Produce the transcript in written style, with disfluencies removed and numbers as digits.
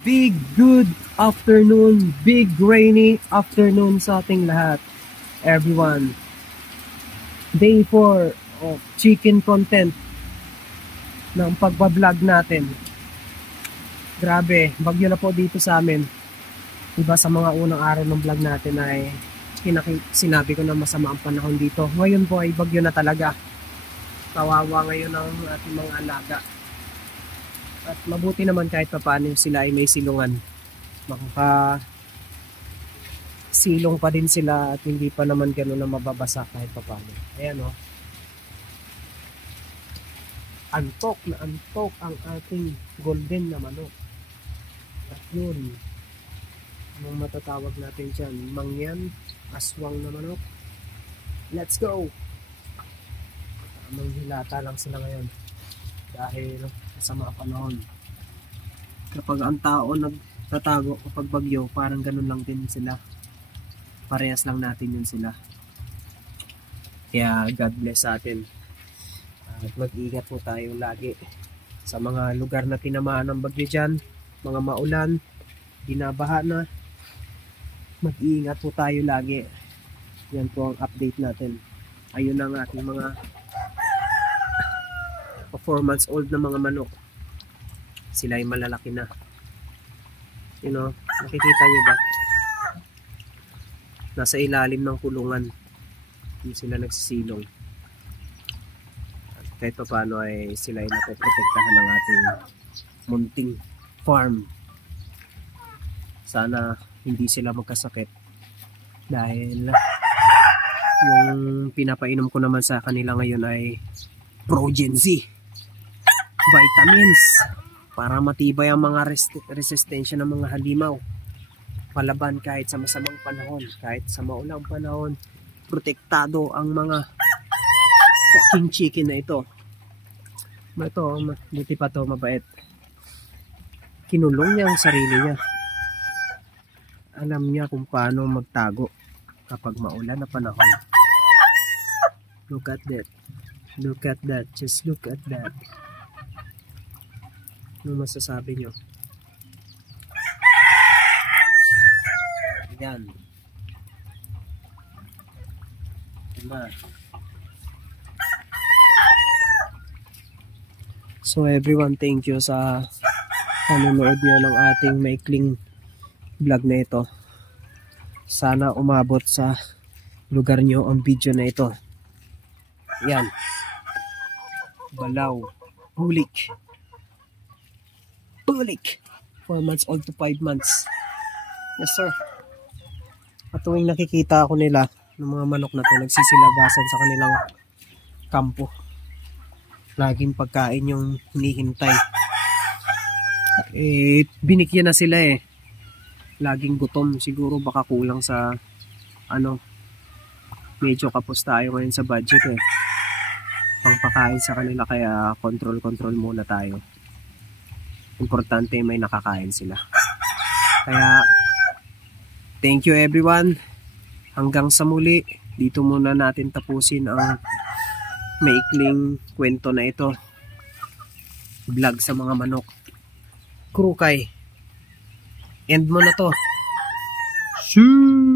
Big good afternoon, big rainy afternoon sa ating lahat, everyone. Day 4 of chicken content ng pagbablog natin. Grabe, bagyo na po dito sa amin. Diba sa mga unang araw ng vlog natin ay sinabi ko na masama ang panahon dito. Ngayon po ay bagyo na talaga. Kawawa ngayon ang ating mga alaga. At mabuti naman kahit paano sila ay may silungan. Silong pa din sila at hindi pa naman gano'n na mababasa kahit paano. Ayan o. Antok na antok ang ating golden na manok. At yun, anong matatawag natin dyan? Mangyan, aswang na manok. Let's go! Tamang hilata lang sila ngayon. Dahil sa mga panahon. Kapag ang tao nagtatago kapag bagyo, parang ganun lang din sila. Parehas lang natin yun sila. Kaya God bless sa atin. At mag-ingat po tayo lagi sa mga lugar na tinamaan ng bagyo dyan, mga maulan, binabaha na. Mag-iingat po tayo lagi. Yan po ang update natin. Ayun ang ating mga 4 months old na mga manok. Sila ay malalaki na. You know, nakikita nyo ba? Nasa ilalim ng kulungan. Hindi sila nagsisilong. At kahit pa paano ay sila ay napoprotektahan ng ating munting farm. Sana hindi sila magkasakit. Dahil yung pinapainom ko naman sa kanila ngayon ay Progen-Z vitamins para matibay ang mga resistensya ng mga halimaw palaban kahit sa masamang panahon, kahit sa maulang panahon. Protektado ang mga fucking chicken na ito. Buti pa to, mabait. Kinulong niya ang sarili niya. Alam niya kung paano magtago kapag maulan na panahon. Look at that. Look at that. Just look at that. Ano masasabi nyo? Ayan. Diba? So everyone, thank you sa panonood nyo ng ating maikling vlog na ito. Sana umabot sa lugar nyo ang video na ito. Ayan. Balaw. Bulik. 4 months old to 5 months. Yes sir. At tuwing nakikita ako nila ng mga manok na to, nagsisilabasan sa kanilang kampo. Laging pagkain yung hinihintay. Binikya na sila eh. Laging gutom. Siguro baka kulang sa medyo kapos tayo ngayon sa budget eh. Pangpakain sa kanila, kaya control muna tayo. Importante may nakakain sila. Kaya thank you everyone. Hanggang sa muli. Dito muna natin tapusin ang maikling kwento na ito. Vlog sa mga manok. Krukay. End mo na to. Shoo!